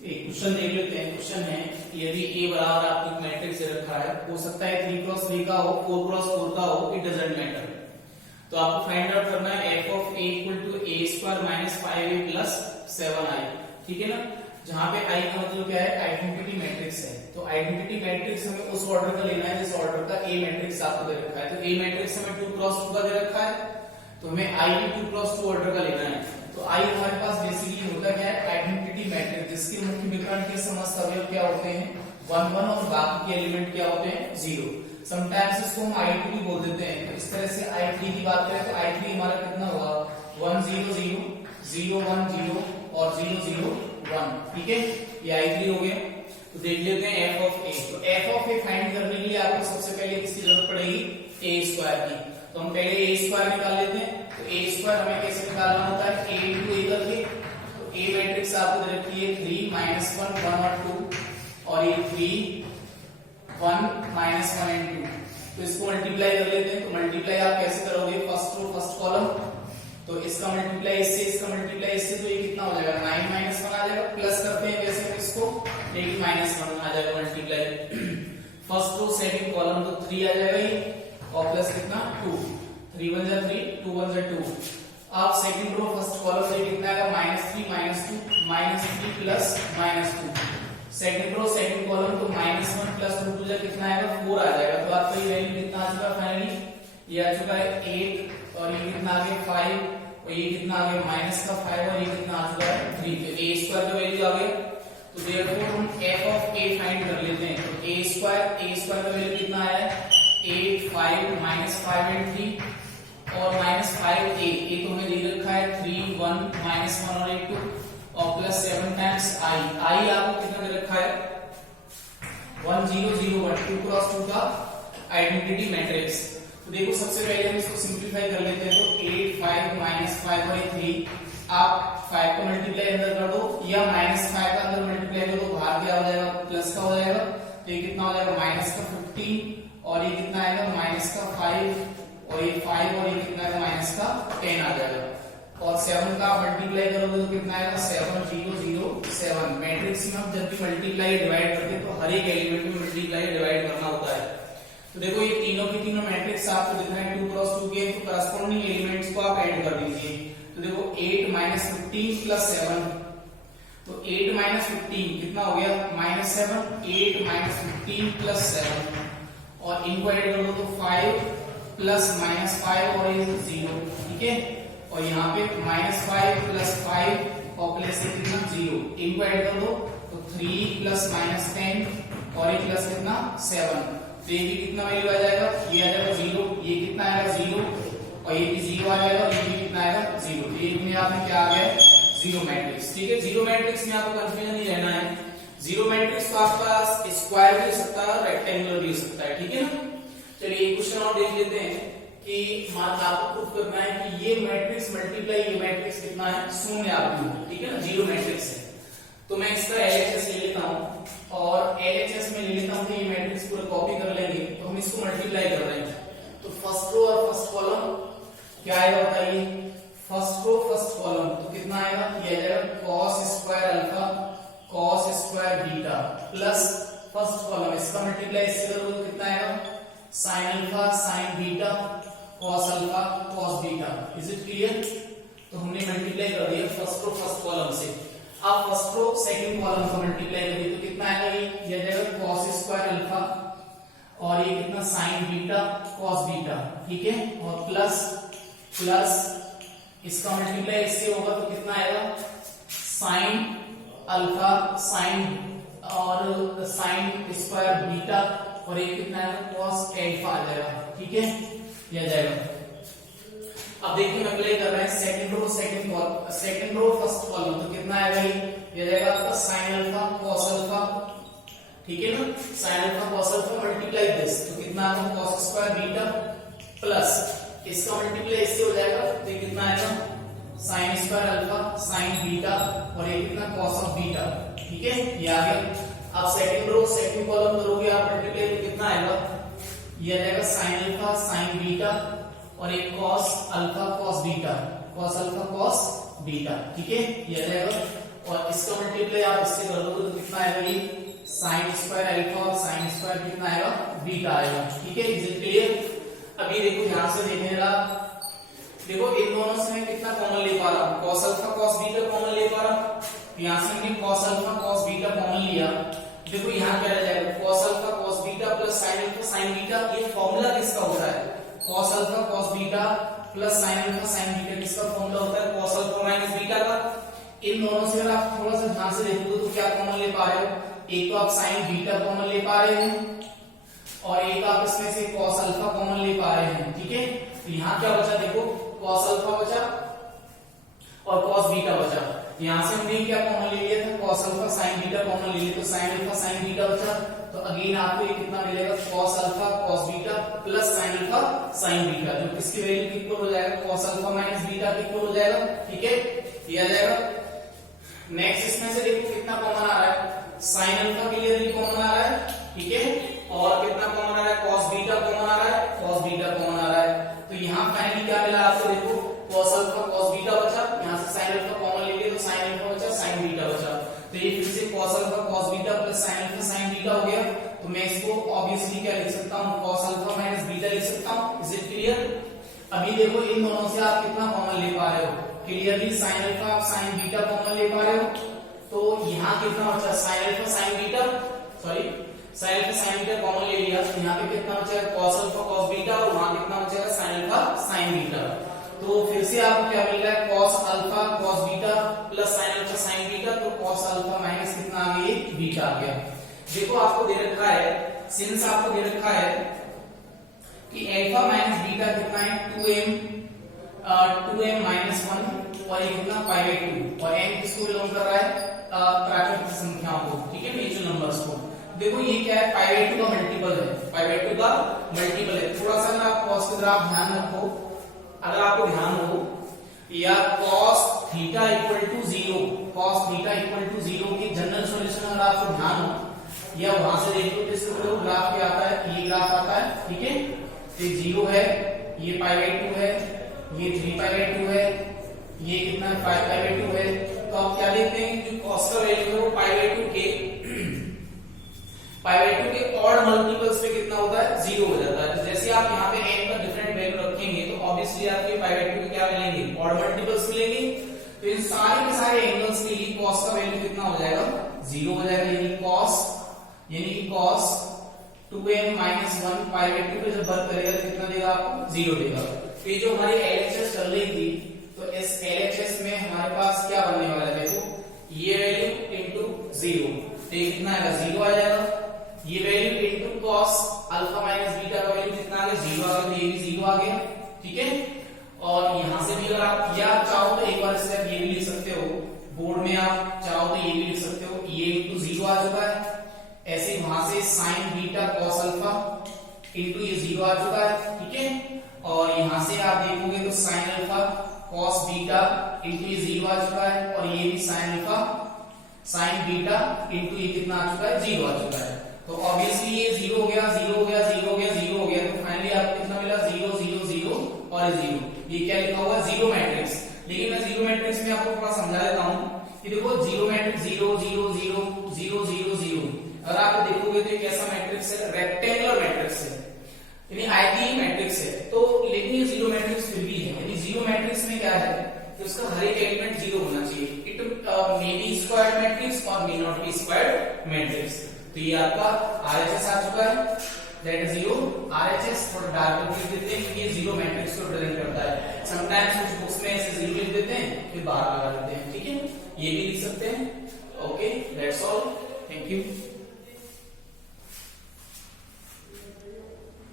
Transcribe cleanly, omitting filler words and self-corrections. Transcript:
एक क्वेश्चन देख लेते हैं। क्वेश्चन है यदि ए बराबर आपको मैट्रिक्स दे रखा है, हो सकता है 3x3 का हो, 4x4 का हो, इट डजंट मैटर। तो आपको फाइंड आउट करना है f of a equal to a square minus 5a plus 7i। ठीक है ना, जहां पे i का मतलब क्या है, आइडेंटिटी मैट्रिक्स है। तो आइडेंटिटी मैट्रिक्स हमें उस ऑर्डर का लेना है जिस ऑर्डर का a मैट्रिक्स आपको दे रखा है। तो a मैट्रिक्स हमें 2x2 का दे रखा है, तो हमें i भी 2x2 ऑर्डर का लेना है। तो i हमारे पास बेसिकली होता क्या है, आइडेंटिटी मैट्रिक्स, जिसके मुख्य विकर्ण के समस्त अवयव क्या होते हैं, 1 1 और बाकी के एलिमेंट क्या होते हैं, 0। समटाइम्स इसको हम i2 भी बोल देते हैं। तो इस तरह से i3 की बात करें तो i3 हमारा कितना हुआ, 1 0 0 0 1 0 और 0 0 1। ठीक है, ये i3 हो गया। तो देख लेते हैं f ऑफ a। तो f ऑफ a फाइंड करने के लिए आपको सबसे पहले किसकी जरूरत पड़ेगी, a स्क्वायर की। तो हम पहले a स्क्वायर निकाल लेते हैं। तो a स्क्वायर हमें कैसे निकालना होता है, a into a करके। तो a मैट्रिक्स आपको दे रखी है 3 -1 1 और 2, और ये 3 1 -1 and 2। तो इसको मल्टीप्लाई कर लेते हैं। तो मल्टीप्लाई आप कैसे करोगे, फर्स्ट रो फर्स्ट कॉलम। तो इसका मल्टीप्लाई इससे, इसका मल्टीप्लाई इससे, तो ये कितना हो जाएगा, 9 -1 आ जाएगा। प्लस करते हैं वैसे हम इसको, लेकिन -1 आ जाएगा multiply. First row second column, तो 3 आ जाएगा ये, और प्लस कितना 2, 3 1 जा 3 2 1 जा 2। अब सेकंड रो फर्स्ट कॉलम से कितना आएगा, -3 -2 -3 plus -2। Second row second column, तो -1 प्लस 2 जा कितना आएगा, 4 आ जाएगा। तो आपका ये वैल्यू कितना आ चुका है फाइनली, ये आ चुका है 8, और ये कितना आ गया 5, और ये कितना आ गया -5, और ये कितना आ चुका है 3। तो a स्क्वायर का वैल्यू आ गया। तो देयरफॉर हम f ऑफ a फाइंड कर लेते हैं। तो a स्क्वायर का वैल्यू कितना आया है, 8 5 -5 and 3 और -5a। a तो हमें दे रखा है 3 1 -1 और 8 2, और प्लस 7 टाइम्स i आपको कितना दे रखा है, 1 0 0 1 2x2 का आइडेंटिटी मैट्रिक्स। तो देखो सबसे पहले हम इसको सिंपलीफाई कर लेते हैं। तो 8 5 -5 और 3, आप 5 का मल्टीप्लाई अंदर कर दो, या -5 का अंदर मल्टीप्लाई कर दो, बाहर क्या हो जाएगा, प्लस का हो जाएगा। तो ये कितना हो जाएगा, -15, और ये कितना आएगा, -5, और ये 5, और ये कितना आएगा, -10 आ जाएगा। और 7 का मल्टीप्लाई करोगे तो कितना आएगा, 7 0 0 7। मैट्रिक्स में हम जब भी मल्टीप्लाई डिवाइड करते हैं तो हर एक एलिमेंट में मल्टीप्लाई डिवाइड करना होता है। तो देखो ये तीनों की तीनों मैट्रिक्स आपको दिख रहे हैं 2x2 के, तो करस्पॉन्डिंग एलिमेंट्स को आप ऐड कर दीजिए। तो देखो 8 -15 प्लस 7, तो 8 -15 कितना हो गया, -7, 8 -15 प्लस 7, और इनको ऐड कर दो तो 5 प्लस -5 और ये 0। ठीक है, और यहाँ पे -5 प्लस 5 और प्लस कितना 0, इनको ऐड कर दो तो 3 प्लस -10 और ये प्लस कितना 7। तो ये भी कितना वैल्यू आ जाएगा, ये आ जाएगा 0, ये कितना आएगा 0, और ये भी 0 आ जाएगा, और ये भी कितना आएगा 0। तो ये में आपने क्या आ गया, 0 मैट्रिक्स। ठीक है, 0 मैट्रिक्स में आपको कंफ्यूजन नहीं रहना है। 0 मैट्रिक्स तो आपका स्क्वायर भी हो सकता है और रेक्टेंगुलर भी हो सकता है। ठीक है ना, चलिए एक क्वेश्चन और देख लेते हैं कि मान आपको प्रूफ करना है कि ये मैट्रिक्स मल्टीप्लाई ये मैट्रिक्स कितना है, शून्य आपकी हो। ठीक है ना, 0 मैट्रिक्स है। तो मैं इसका LHS ले लेता हूं, और LHS में ले लेता हूं, तो ये मैट्रिक्स पूरा कॉपी कर लेंगे। तो हम इसको मल्टीप्लाई कर रहे हैं। तो फर्स्ट रो और फर्स्ट कॉलम क्या आएगा बताइए, फर्स्ट रो फर्स्ट कॉलम, तो कितना आएगा, ये आ जाएगा cos square alpha cos square beta, plus first column इसका मल्टीप्लाई इससे करोगे तो कितना आएगा, sin alpha sin beta cos alpha cos beta. Is it clear. तो हमने मल्टीप्लाई कर दिया फर्स्ट रो फर्स्ट कॉलम से। अब फर्स्ट रो सेकंड कॉलम का मल्टीप्लाई करिए तो कितना आएगा, ये आ जाएगा cos स्क्वायर अल्फा, और ये कितना sin बीटा cos बीटा। ठीक है, और प्लस इसका मल्टीप्लाई इससे होगा तो कितना आएगा, sin अल्फा sin और sin स्क्वायर बीटा, और ये कितना आएगा cos अल्फा आ जाएगा। ठीक है, ये आ जाएगा। अब देखिए हम अप्लाई कर रहे हैं सेकंड रो फर्स्ट कॉलम, तो कितना आएगा, ये आ जाएगा आपका sin अल्फा cos अल्फा। ठीक है ना, sin alpha cos alpha multiply this, तो कितना आएगा cos स्क्वायर बीटा, प्लस इसका मल्टीप्लाई इससे हो जाएगा तो कितना आएगा sin square alpha sin beta, और ये कितना cos ऑफ बीटा। ठीक है, ये आ गया। अब सेकंड रो सेकंड कॉलम करोगे आप मल्टीप्लाई तो कितना आएगा, ये आ जाएगा sin अल्फा sin बीटा, और एक cos alpha cos beta cos alpha cos beta. ठीक है, ये आ जाएगा। और इसका मल्टीप्लाई पहले आप इससे कर दोगे तो कितना आएगा ये साइन स्क्वायर अल्फा और साइन स्क्वायर कितना आएगा बीटा आएगा। ठीक है, इज इट क्लियर। अभी देखो ध्यान से देखने लगा, देखो इन दोनों से मैं कितना कॉमन ले पा रहा हूं, cos alpha cos beta common ले पा रहा हूं। यहां से मैंने cos alpha cos beta common लिया। देखो यहां क्या रह जाएगा, cos alpha cos beta plus sin alpha sin beta. ये फॉर्मूला किसका होता है, cos alpha cos beta plus sin alpha sin beta किसका फॉर्मूला होता है, cos अल्फा माइनस बीटा का। इन दोनों से अगर आप थोड़ा सा ध्यान से देखोगे तो क्या कॉमन ले पा रहे हो, एक तो आप sin बीटा कॉमन ले पा रहे हैं और एक आप इसमें से cos अल्फा कॉमन ले पा रहे हैं। ठीक है, तो यहां क्या बचा, देखो cos अल्फा बचा और cos बीटा बचा। यहां से हमने क्या कॉमन ले लिया था, cos alpha sin beta common ले लिया, तो sin अल्फा sin बीटा बचा। तो अगेन आपको ये कितना मिलेगा, cos alpha cos beta plus sin alpha sin beta, जो किसकी वैल्यू इक्वल हो जाएगा, cos अल्फा माइनस बीटा के इक्वल हो जाएगा। ठीक है, ये आ जाएगा। नेक्स्ट इसमें से देखो कितना कॉमन आ रहा है, sin अल्फा के लिए भी कॉमन आ रहा है। ठीक है, और कितना कॉमन आ रहा है, cos बीटा कॉमन आ रहा है, cos बीटा कॉमन आ रहा है। तो यहाँ फाइनली क्या मिला आपको, देखो cos अल्फा cos बीटा बचा, यहाँ से sin अल्फा कॉमन ले लिया तो sin अल्फा बचा sin बीटा बचा। तो ये फिर से cos alpha cos beta plus sin alpha sin beta हो गया। तो मैं इसको ऑब्वियसली क्या लिख सकता हूँ, cos अल्फा माइनस बीटा लिख सकता हूँ। Is it clear. अभी देखो इन दोनों से आप कितना कॉमन ले पा रहे हो, क्लियरली sin अल्फा आप sin बीटा कॉमन ले पा रहे हो। तो यहाँ कितना बचा, sin alpha sin beta, sorry sin alpha sin beta common ले लिया, तो यहाँ पे कितना बचेगा, cos अल्फा cos बीटा और वहां कितना बचेगा sin अल्फा sin बीटा। तो फिर से आपको क्या मिल रहा है, cos alpha cos beta plus sin alpha sin beta, तो cos अल्फा माइनस कितना आ गया, बीटा आ गया। देखो आपको दे रखा है, सिंस आपको दे रखा है कि अल्फा माइनस बीटा कितना है 2m माइनस 1 और ये कितना π/2 और m किसको बिलोंग कर रहा है, प्राकृतिक संख्याओं को। ठीक है, नेचुरल नंबर्स को। देखो ये क्या है, π/2 का मल्टीपल है, π/2 का मल्टीपल है। थोड़ा सा अगर आप cos की तरफ ध्यान रखो, अगर आपको ध्यान हो या cos theta equal to 0, cos theta equal to 0 की जनरल सॉल्यूशन अगर आपको ध्यान हो, या वहां से देख लो किस ग्राफ क्या आता है, ये ग्राफ आता है। ठीक है, ये 0 है, ये π/2 है, ये 3π/2 है, ये कितना 5π/2 है। तो आप क्या देखते हैं, जो cos का वैल्यू है वो π/2 के ऑड मल्टीपल्स पे कितना होता है, 0 हो जाता है। तो जैसे आप यहाँ पे n का डिफरेंट वैल्यू रखेंगे तो ऑब्वियसली आपके π/2 के क्या मिलेंगे, ऑड मल्टीपल्स मिलेंगे। तो इन सारे के सारे एंगल्स के लिए cos का वैल्यू कितना हो जाएगा, 0 हो जाएगा। यानी कि cos 2m माइनस 1 π/2 पे जब वर्क करेगा तो कितना देगा आपको, 0 देगा। तो ये जो हमारी LHS चल रही थी, तो इस LHS में हमारे पास क्या बनने वाला है, देखो ये वैल्यू इंटू 0, तो ये कितना आएगा, 0 आ जाएगा। ये value into cos alpha minus beta का वैल्यू कितना आ गया, 0 आ गया, तो ये भी 0 आ गया। ठीक है, और यहां से भी अगर आप या चाहो तो एक बार स्टेप ये भी लिख सकते हो, बोर्ड में आप चाहो तो ये भी लिख सकते हो, ये इंटू 0 आ चुका है। ऐसे वहां से sin beta cos alpha into ये 0 आ चुका है। ठीक है, और यहां से आप देखोगे तो sin alpha cos beta into ये 0 आ चुका है, और ये भी sin alpha sin beta into ये कितना आ चुका है, 0 आ चुका है। तो ऑब्वियसली ये 0 हो गया, 0 हो गया, 0 हो गया, 0 हो गया। तो फाइनली आपको कितना मिला, 0 0 0 और 0। ये क्या लिखा हुआ है, 0 मैट्रिक्स। लेकिन मैं 0 मैट्रिक्स में आपको थोड़ा समझा देता हूं कि देखो 0 मैट्रिक्स 0 0 0 0 0 0, अगर आप देखोगे तो कैसा मैट्रिक्स है, रेक्टेंगुलर मैट्रिक्स है, यानी आयतीय मैट्रिक्स है। तो लेकिन ये 0 मैट्रिक्स फिर भी है, यानी 0 मैट्रिक्स में क्या है कि उसका हर एक एलिमेंट 0 होना चाहिए। It may be squared matrix और may not be squared matrix. तो ये आपका RHS आ चुका है, दैट इज 0 RHS। थोड़ा डार्क लिख देते हैं क्योंकि ये 0 मैट्रिक्स को रिप्रेजेंट करता है। समटाइम्स कुछ बुक्स में ऐसे 0 लिख देते हैं फिर बाहर लगा देते हैं। ठीक है, ये भी लिख सकते हैं। Okay, that's all, thank you.